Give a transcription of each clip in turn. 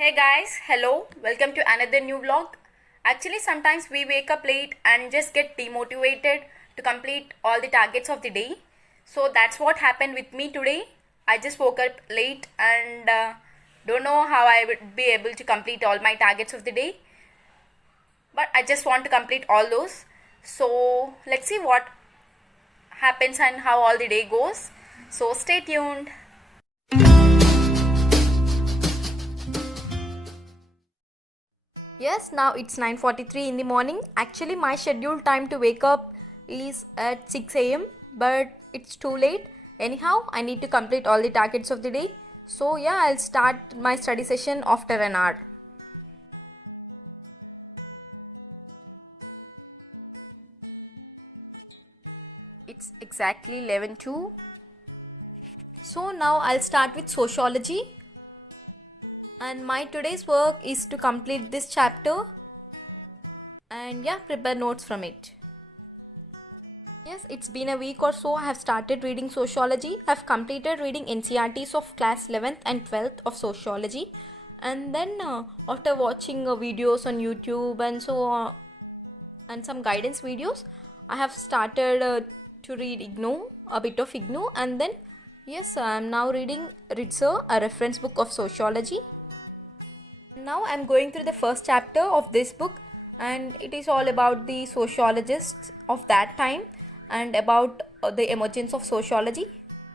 Hey guys, hello, welcome to another new vlog. Actually, sometimes we wake up late and just get demotivated to complete all the targets of the day. So that's what happened with me today. I just woke up late and don't know how I would be able to complete all my targets of the day. But I just want to complete all those. So let's see what happens and how all the day goes. So stay tuned. Yes, now it's 9:43 in the morning. Actually, my scheduled time to wake up is at 6 a.m. but it's too late. Anyhow, I need to complete all the targets of the day. So yeah, I'll start my study session after an hour. It's exactly 11:02. So now I'll start with sociology. And my today's work is to complete this chapter and yeah, prepare notes from it. Yes, it's been a week or so. I have started reading sociology. I've completed reading NCRTs of class 11th and 12th of sociology. And then after watching videos on YouTube and and some guidance videos, I have started to read IGNOU, a bit of IGNOU, and then yes, I'm now reading Ritzer, a reference book of sociology. Now I'm going through the first chapter of this book, and it is all about the sociologists of that time and about the emergence of sociology.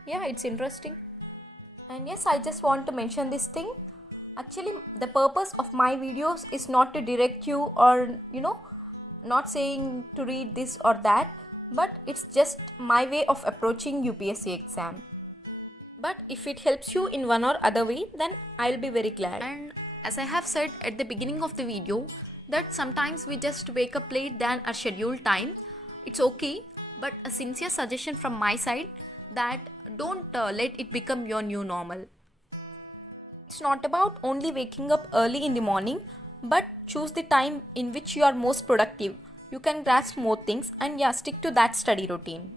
Yeah, it's interesting. And yes, I just want to mention this thing. Actually, the purpose of my videos is not to direct you or not saying to read this or that, but it's just my way of approaching UPSC exam. But if it helps you in one or other way, then I'll be very glad. And as I have said at the beginning of the video, that sometimes we just wake up late than our scheduled time. It's okay, but a sincere suggestion from my side that don't let it become your new normal. It's not about only waking up early in the morning, but choose the time in which you are most productive. You can grasp more things and yeah, stick to that study routine.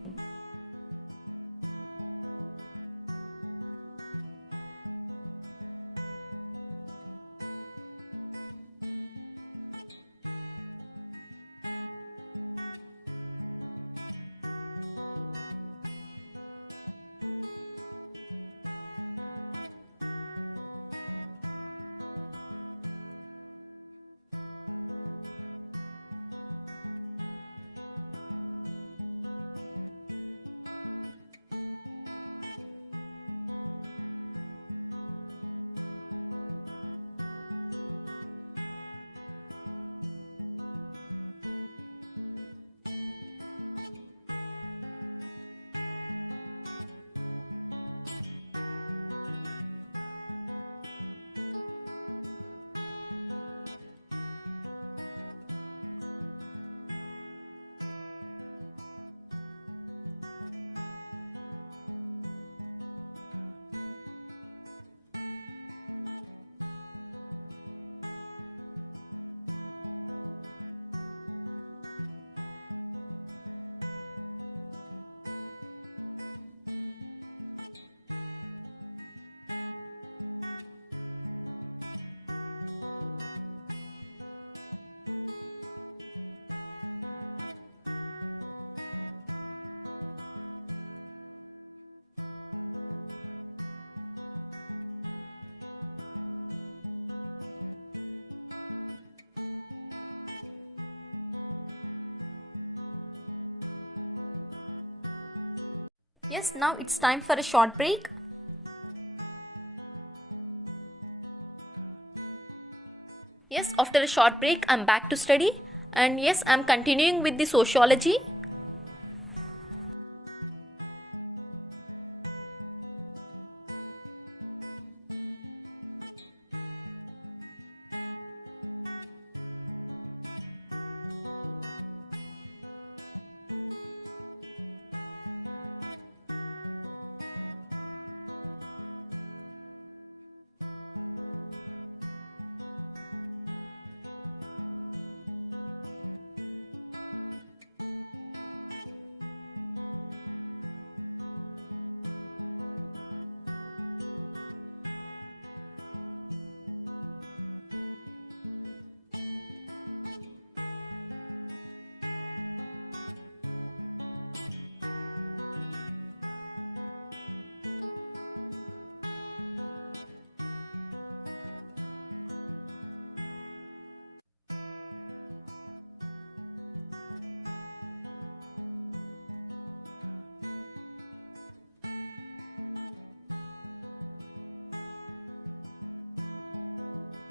Yes, now it's time for a short break. Yes, after a short break, I'm back to study. And yes, I'm continuing with the sociology.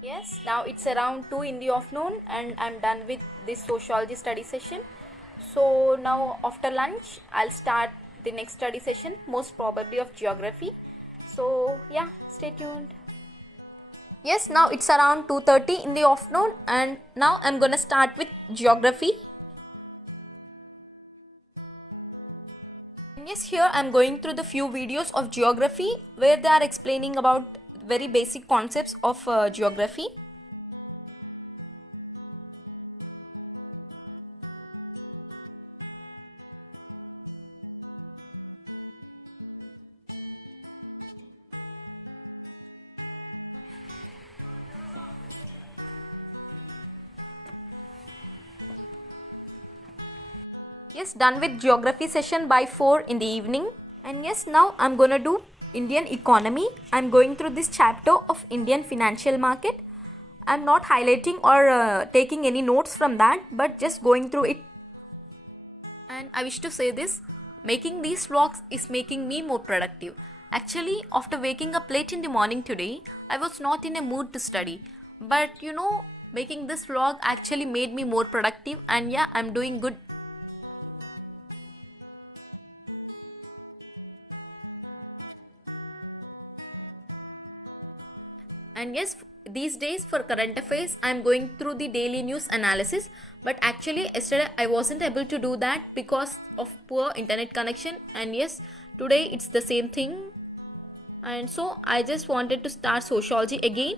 Yes, now it's around 2 in the afternoon and I'm done with this sociology study session. So now after lunch I'll start the next study session, most probably of geography. So yeah, stay tuned. Yes, now it's around 2:30 in the afternoon and now I'm gonna start with geography. And yes, here I'm going through the few videos of geography where they are explaining about very basic concepts of geography. Yes, done with geography session by 4 in the evening. And yes, now I'm gonna do Indian economy. I'm going through this chapter of Indian financial market. I'm not highlighting or taking any notes from that, but just going through it. And I wish to say this, making these vlogs is making me more productive. Actually, after waking up late in the morning today, I was not in a mood to study. But making this vlog actually made me more productive, and yeah, I'm doing good. And yes, these days for current affairs, I'm going through the daily news analysis. But actually, yesterday I wasn't able to do that because of poor internet connection. And yes, today it's the same thing. And so I just wanted to start sociology again.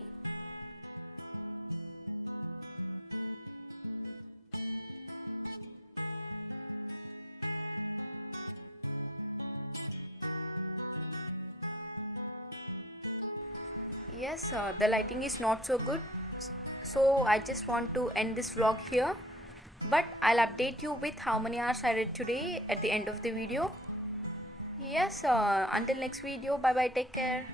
Yes, the lighting is not so good. So I just want to end this vlog here. But I'll update you with how many hours I read today at the end of the video. Yes, until next video, bye bye, take care.